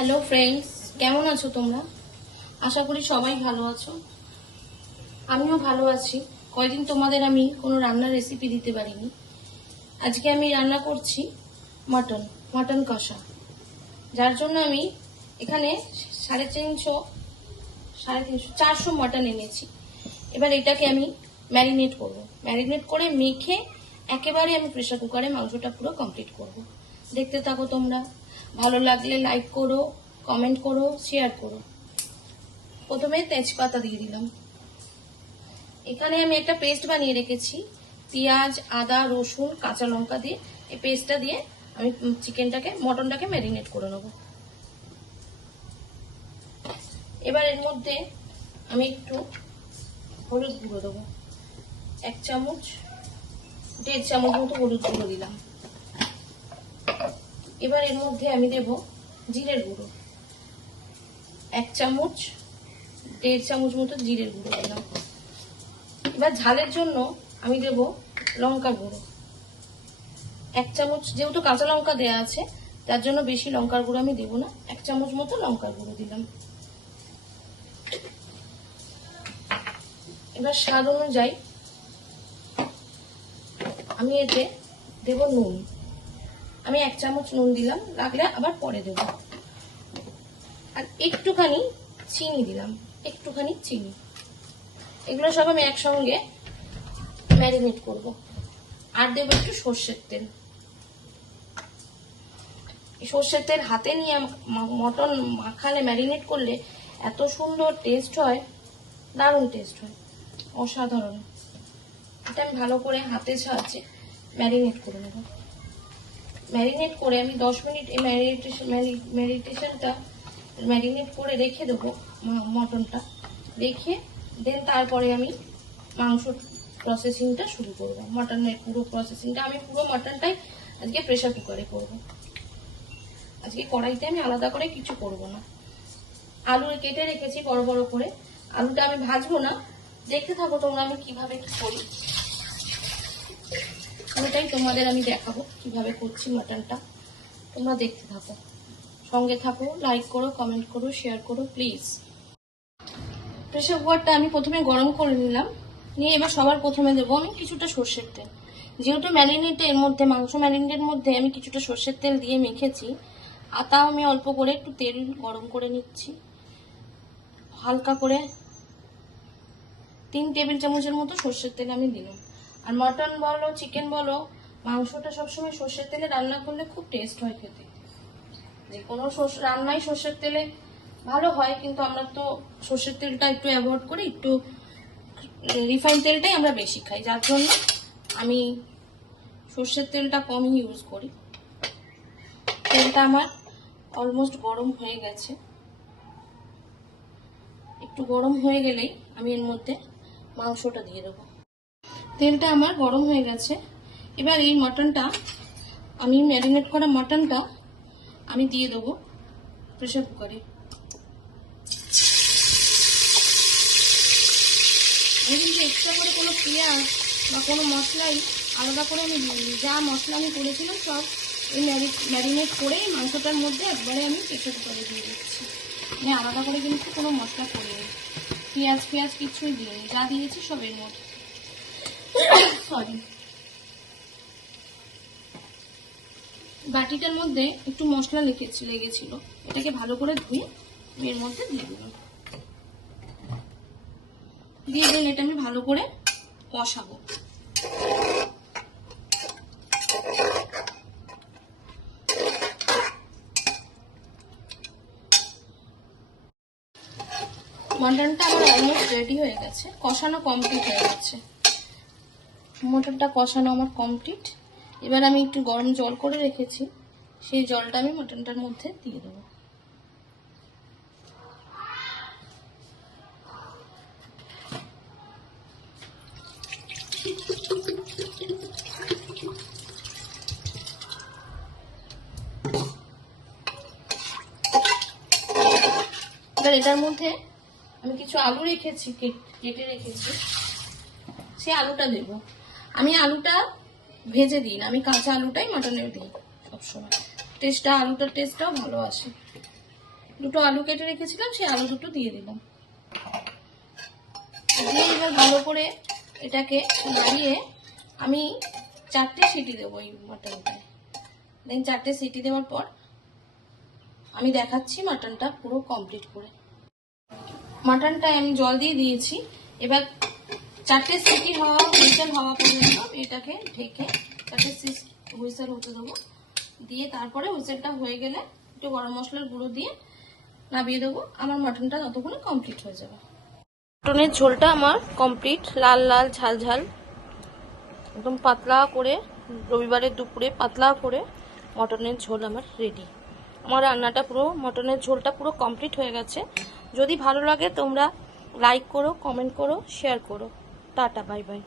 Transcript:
Hello friends, কেমন আছো তোমরা? আশা করি সবাই ভালো আছো। আমিও ভালো আছি। কয়দিন তোমাদের আমি কোনো রান্নার রেসিপি দিতে পারিনি। আজকে আমি রান্না করছি মাটন কষা, যার জন্য আমি এখানে 450 মাটন এনেছি। এবার এটাকে আমি ম্যারিনেট করব। ম্যারিনেট করে মেখে একেবারে আমি প্রেসার কুকারে মাংসটা পুরো কমপ্লিট করব। দেখতে থাকো তোমরা। ভালো লাগলে লাইক করো, কমেন্ট করো, শেয়ার করো। প্রথমে তেজপাতা দিয়ে দিলাম। এখানে আমি একটা পেস্ট বানিয়ে রেখেছি, পেঁয়াজ, আদা, রসুন, কাঁচা লঙ্কা দিয়ে। এই পেস্টটা দিয়ে আমি মটনটাকে ম্যারিনেট করে নেব। এবার এর মধ্যে আমি একটু হলুদ গুঁড়ো দেবো, 1-1.5 চামচ মতো হলুদ গুঁড়ো দিলাম। এবার এর মধ্যে আমি দেব জিরের গুঁড়ো, 1-1.5 চামচ মতো জিরের গুঁড়ো দিলাম। এবার ঝালের জন্য আমি দেব লঙ্কার গুঁড়ো 1 চামচ। যেহেতু কাঁচা লঙ্কা দেওয়া আছে, তার জন্য বেশি লঙ্কার গুঁড়ো আমি দেবো না, 1 চামচ মতো লঙ্কার গুঁড়ো দিলাম। এবার স্বাদ অনুযায়ী আমি এতে দেব নুন। আমি 1 চামচ নুন দিলাম, লাগলে আবার পরে দেব। আর একটুখানি চিনি দিলাম, চিনি। এগুলো সব আমি একসঙ্গে ম্যারিনেট করব। আর দেবো একটু সর্ষের তেল। সর্ষের তেল হাতে নিয়ে মটন মাখালে, ম্যারিনেট করলে এত সুন্দর টেস্ট হয়, দারুণ টেস্ট হয়, অসাধারণ। এটা আমি ভালো করে হাতের সাহায্যে ম্যারিনেট করে নেব। ম্যারিনেট করে আমি 10 মিনিট এই ম্যারিনেট করে রেখে দেবো মটনটা। রেখে দেন তারপরে আমি মাংস প্রসেসিংটা শুরু করবো। মটনের পুরো প্রসেসিংটা আমি পুরো মটনটাই আজকে প্রেসার কুকারে করবো। আজকে কড়াইতে আমি আলাদা করে কিছু করব না। আলু কেটে রেখেছি বড় বড় করে। আলুটা আমি ভাজবো না, দেখতে থাকো তোমরা আমি কিভাবে কি করি। পুরোটাই তোমাদের আমি দেখাবো কিভাবে করছি মটনটা। তোমরা দেখতে থাকো, সঙ্গে থাকো, লাইক করো, কমেন্ট করো, শেয়ার করো প্লিজ। প্রেসার কুকারটা আমি প্রথমে গরম করে নিলাম। নিয়ে এবার সবার প্রথমে দেবো আমি কিছুটা সর্ষের তেল। যেহেতু মাংস ম্যারিনেটের মধ্যে আমি কিছুটা সর্ষের তেল দিয়ে মেখেছি, আর তাও আমি অল্প করে একটু তেল গরম করে নিচ্ছি। হালকা করে 3 টেবিল চামচের মতো সর্ষের তেল আমি দিলাম। আর মটন বলো, চিকেন বলো, মাংসটা সবসময় সর্ষের তেলে রান্না করলে খুব টেস্ট হয় খেতে। যে কোনো রান্নাই সর্ষের তেলে ভালো হয়, কিন্তু আমরা তো সর্ষের তেলটা একটু অ্যাভয়েড করি, একটু রিফাইন তেলটাই আমরা বেশি খাই, যার জন্য আমি সর্ষের তেলটা কমই ইউজ করি। তেলটা আমার অলমোস্ট গরম হয়ে গেছে। একটু গরম হয়ে গেলেই আমি এর মধ্যে মাংসটা দিয়ে দেবো। তেলটা আমার গরম হয়ে গেছে। এবার এই মটনটা, আমি ম্যারিনেট করা মটনটা আমি দিয়ে দেবো প্রেসার কুকারে। আমি কিন্তু এক্সট্রা করে কোনো পেঁয়াজ বা কোনো মশলাই আলাদা করে আমি দিইনি। যা মশলা আমি করেছিলাম সব এই ম্যারিনেট করে মাংসটার মধ্যে একবারে আমি প্রেসার কুকারে দিয়ে দিচ্ছি। আমি আলাদা করে কিন্তু কোনো মশলা করিনি, পেঁয়াজ কিছুই দিইনি, যা দিয়েছি সব এর মধ্যে। সরি, বাটিটার মধ্যে একটু মশলা লেগেছিল, এটাকে ভালো করে ধুয়ে এর মধ্যে দিয়ে দিলাম। দিয়ে দিলে এটা আমি ভালো করে কষাবো। মটনটা আমার অলমোস্ট রেডি হয়ে গেছে, কষানো কমপ্লিট হয়ে গেছে। মটনটা কষানো আমার কমপ্লিট। এবার আমি একটু গরম জল করে রেখেছি, সেই জলটা আমি মটনটার মধ্যে দিয়ে দেবো। এবার এটার মধ্যে আমি কিছু আলু কেটে রেখেছি, সেই আলুটা দেব। আমি আলুটা ভেজে দিই না, আমি কাঁচা আলুটাই মটনে দিই সবসময়। আলুটার টেস্টটাও ভালো আসে। দুটো আলু কেটে রেখেছিলাম, সেই আলু দুটো দিয়ে দিলাম। দিয়ে এবার ভালো করে এটাকে নাড়িয়ে আমি 4টে সিটি দেবো এই মাটনটায়। দেন 4টে সিটি দেওয়ার পর আমি দেখাচ্ছি মাটনটা পুরো কমপ্লিট করে। মাটনটায় আমি জল দিয়ে দিয়েছি। এবার 4টে সিটি হওয়া, হুইসেল হওয়া পর্যন্ত এটাকে ঢেকে 4টে হুইসেল হতে দেবো। দিয়ে তারপরে হুইসেলটা হয়ে গেলে একটু গরম মশলার গুঁড়ো দিয়ে নামিয়ে দেবো। আমার মাটনটা ততক্ষণে কমপ্লিট হয়ে যাবে। মাটনের ঝোলটা আমার কমপ্লিট, লাল লাল ঝাল ঝাল, একদম পাতলা করে, রবিবারের দুপুরে পাতলা করে মটনের ঝোল আমার রেডি। আমার রান্নাটা পুরো, মটনের ঝোলটা পুরো কমপ্লিট হয়ে গেছে। যদি ভালো লাগে তোমরা লাইক করো, কমেন্ট করো, শেয়ার করো। Tata, bye bye.